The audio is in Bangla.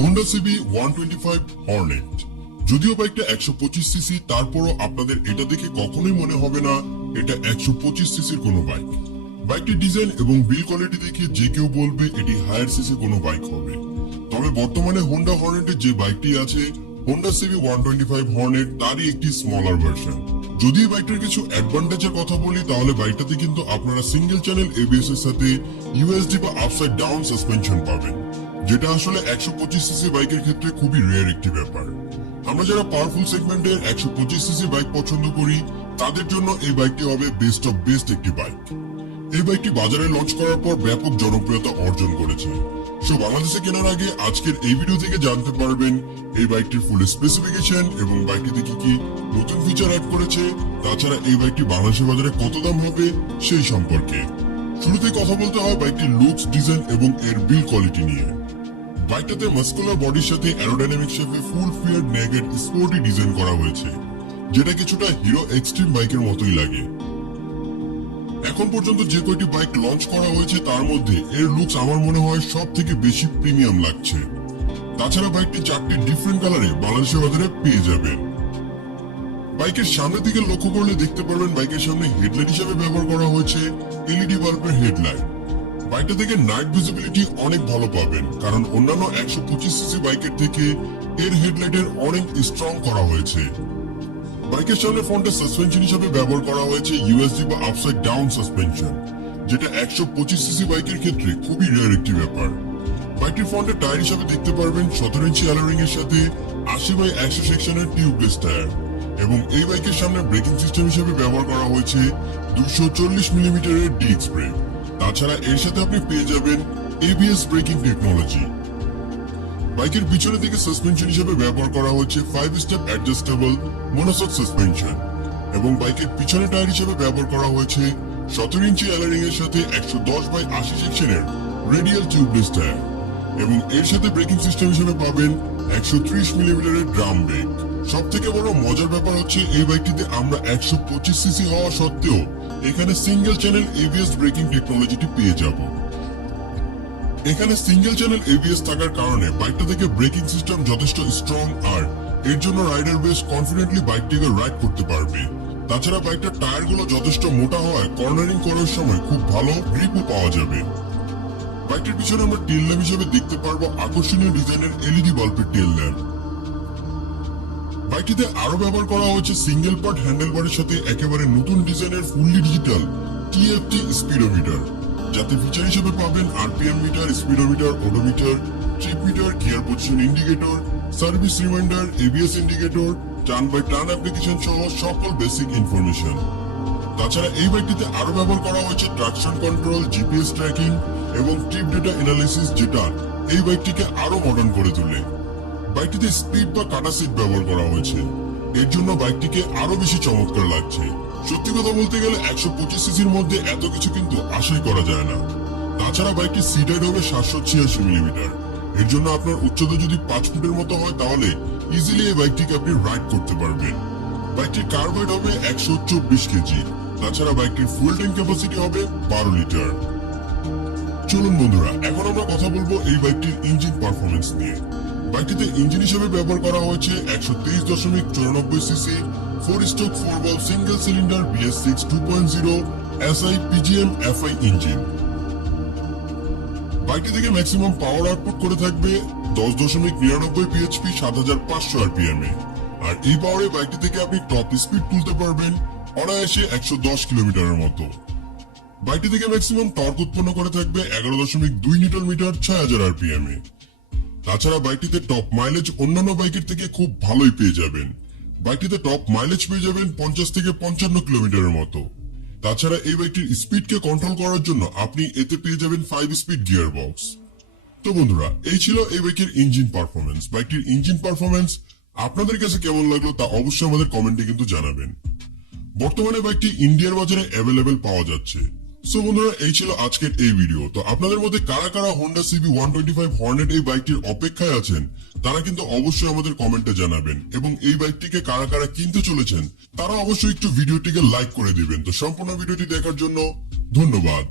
Honda CB 125 Hornet. যদিও বাইকটা 125 সিসি, তারপরও আপনাদের এটা দেখে কখনোই মনে হবে না এটা 125 সিসির কোনো বাইক। বাইকটির ডিজাইন এবং বিল কোয়ালিটি দেখে যে কেউ বলবে এটি হায়ার সিসি কোনো বাইক হবে। তবে বর্তমানে হোন্ডা হর্নেটের যে বাইকটি আছে, হোন্ডা সিবি 125 হর্নেট, তারই একটি স্মলার ভার্সন। যদি এই বাইকটার কিছু অ্যাডভান্টেজের কথা বলি, তাহলে বাইকটাতে কিন্তু আপনারা সিঙ্গেল চ্যানেল এবিএস এর সাথে ইউএসডি বা আপসাইড ডাউন সাসপেনশন পাবেন, যেটা আসলে 125 সিসি বাইকের ক্ষেত্রে খুবই রেয়ার একটি ব্যাপার। আমরা যারা পাওয়ারফুল সেগমেন্টের 125 সিসি বাইক পছন্দ করি, তাদের জন্য এই বাইকটি হবে বেস্ট অফ বেস্ট একটি বাইক। এই বাইকটি বাজারে লঞ্চ করার পর ব্যাপক জনপ্রিয়তা অর্জন করেছে। সো বাংলাদেশে কেনার আগে আজকের এই ভিডিও থেকে জানতে পারবেন এই বাইকটির ফুল স্পেসিফিকেশন এবং বাইকটিতে কি কি নতুন ফিচার অ্যাড করেছে, তাছাড়া এই বাইকটি বাংলাদেশের বাজারে কত দাম হবে সেই সম্পর্কে। শুরুতে কথা বলতে হয় বাইকটির লুকস, ডিজাইন এবং এর বিল কোয়ালিটি নিয়ে। বাইকটাতে মাস্কুলার বডির সাথে অ্যারোডাইনামিক শেপে ফুল ফিয়ার নেগেড স্পোর্টি ডিজাইন করা হয়েছে, যেটা কিছুটা হিরো এক্সট্রিম বাইকের মতোই লাগে। এখন পর্যন্ত যে কয়টি বাইক লঞ্চ করা হয়েছে তার মধ্যে এর লুকস আমার মনে হয় সব থেকে বেশি প্রিমিয়াম লাগছে। তাছাড়া বাইকটি 4টি ডিফারেন্ট কালারে বাংলাদেশের বাজারে পেয়ে যাবেন। বাইকের সামনের দিকে লক্ষ্য করলে দেখতে পারবেন বাইকের সামনে হেডলাইট হিসেবে ব্যবহার করা হয়েছে এলইডি বাল্বের হেডলাইট। বাইকটা থেকে নাইট ভিজিবিলিটি অনেক ভালো পাবেন, কারণ অন্যান্য 125 সিসি বাইকের থেকে এর হেডলাইটের অনেক স্ট্রং করা হয়েছে। বাইকের সামনে ফ্রন্টে সাসপেনশন হিসেবে ব্যবহার করা হয়েছে ইউএসডি বা আপসাইড ডাউন সাসপেনশন, যেটা 125 সিসি বাইকের ক্ষেত্রে খুবই রেয়ার একটি ব্যাপার। বাইকটির ফ্রন্টে টায়ার হিসেবে দেখতে পারবেন 17 ইঞ্চি অ্যালোরিং এর সাথে 80/100 সেকশনের টিউবলেস টায়ার, এবং এই বাইকের সামনে ব্রেকিং সিস্টেম হিসেবে ব্যবহার করা হয়েছে 240 মিলিমিটারের ডিস্ক ব্রেক। তাছাড়া এর সাথে আপনি পেয়ে যাবেন এবিএস ব্রেকিং টেকনোলজি। বাইকের পিছনের দিকে সাসপেনশন হিসেবে ব্যবহার করা হয়েছে 5 স্টেপ অ্যাডজাস্টেবল মনোশক সাসপেনশন, এবং বাইকের পিছনে টায়ার হিসেবে ব্যবহার করা হয়েছে 17 ইঞ্চি অ্যালোরিং এর সাথে 110/80 সেকশনের রেডিয়াল টিউবলেস টায়ার, এবং এর সাথে ব্রেকিং সিস্টেম হিসেবে পাবেন 130 মিলিমিটারের ড্রাম ব্রেক। সব থেকে বড় মজার ব্যাপার হচ্ছে এই বাইকটিতে আমরা 125 সিসি হওয়া সত্ত্বেও এখানে সিঙ্গেল চ্যানেল এবিএস ব্রেকিং টেকনোলজিটি পেয়ে যাব। এখানে সিঙ্গেল চ্যানেল এবিএস থাকার কারণে বাইকটা থেকে ব্রেকিং সিস্টেম যথেষ্ট স্ট্রং, আর এর জন্য রাইডার বেশ কনফিডেন্টলি বাইকটিকে রাইড করতে পারবে। তাছাড়া বাইকটার টায়ারগুলো যথেষ্ট মোটা হওয়ায় কর্নারিং করার সময় খুব ভালো গ্রিপও পাওয়া যাবে। বাইকটির পিছনে আমরা টেল ল্যাম্প হিসেবে দেখতে পারবো আকর্ষণীয় ডিজাইনের এলইডি বাল্বের টেল ল্যাম্প। বাইকটিতে আরো ব্যবহার করা হয়েছে সিঙ্গেল পার্ট হ্যান্ডেলবারের সাথে একেবারে নতুন ডিজাইনের ফুললি ডিজিটাল টিএফটি স্পিডোমিটার, যাতে ফিচার হিসেবে পাবেন RPM meter, speedometer, odometer, trip meter, gear position indicator, service reminder, ABS indicator, turn by turn application সহ সকল বেসিক ইনফরমেশন। তাছাড়া এই বাইকটিতে আরো ব্যবহার করা হয়েছে ট্রাকশন কন্ট্রোল, জিপিএস ট্র্যাকিং এবং ট্রিপ ডেটা অ্যানালিসিস, যেটা এই বাইকটিকে আরো মডার্ন করে তোলে। বাইকটিতে স্পিড বা কাটা সিট ব্যবহার করা হয়েছে, এর জন্য বাইকটিকে আরো বেশি চমৎকার লাগছে। সত্যি কথা বলতে গেলে 125 সিসির মধ্যে এত কিছু কিন্তু আশাই করা যায় না। তাছাড়া বাইকটির সিট হাইট হবে 786 মিলিমিটার। এর জন্য আপনার উচ্চতা যদি 5 ফুটের মতো হয়, তাহলে ইজিলি এই বাইকটিকে আপনি রাইড করতে পারবেন। বাইকটির কার্ব ওয়েট হবে 124 কেজি। তাছাড়া বাইকটির ফুয়েল ট্যাঙ্ক ক্যাপাসিটি হবে 12 লিটার। চলুন বন্ধুরা, এখন আমরা কথা বলবো এই বাইকটির ইঞ্জিন পারফরমেন্স নিয়ে। বাইকটিতে ইঞ্জিন হিসেবে ব্যবহার করা হয়েছে 123.94 CC 4 stroke 4 valve single cylinder BS6 2.0 SI PGM FI engine. বাইকটি থেকে ম্যাক্সিমাম পাওয়ার আউটপুট করে থাকবে 10.99 PHP 7500 RPM এ, আর এই পাওয়ারে বাইকটি থেকে আপনি টপ স্পিড তুলতে পারবেন অনায়াসে 110 কিলোমিটারের মতো। বাইকটি থেকে ম্যাক্সিমাম টর্ক উৎপন্ন করে থাকবে 11.2 নিউটন মিটার 6000 RPM এ। তাছাড়া বাইকটিতে টপ মাইলেজ অন্যান্য বাইকের থেকে খুব ভালোই পেয়ে যাবেন। বাইকটিতে টপ মাইলেজ পেয়ে যাবেন 50 থেকে 55 কিলোমিটারের মতো। তাছাড়া এই বাইকটির স্পিডকে কন্ট্রোল করার জন্য আপনি এতে পেয়ে যাবেন 5 স্পিড গিয়ার বক্স। তো বন্ধুরা, এই ছিল এই বাইকের ইঞ্জিন পারফরমেন্স। বাইকটির ইঞ্জিন পারফরমেন্স আপনাদের কাছে কেমন লাগলো তা অবশ্যই আমাদের কমেন্টে কিন্তু জানাবেন। বর্তমানে বাইকটি ইন্ডিয়ার বাজারে অ্যাভেলেবেল পাওয়া যাচ্ছে। সো বন্ধুরা, এই ছিল আজকের এই ভিডিও। তো আপনাদের মধ্যে কারা কারা হোন্ডা সিবি 125 হর্নেট এই বাইকটির অপেক্ষায় আছেন, তারা কিন্তু অবশ্যই আমাদের কমেন্টে জানাবেন, এবং এই বাইকটিকে কারা কারা কিনতে চলেছেন তারা অবশ্যই একটু ভিডিওটিকে লাইক করে দিবেন। তো সম্পূর্ণ ভিডিওটি দেখার জন্য ধন্যবাদ।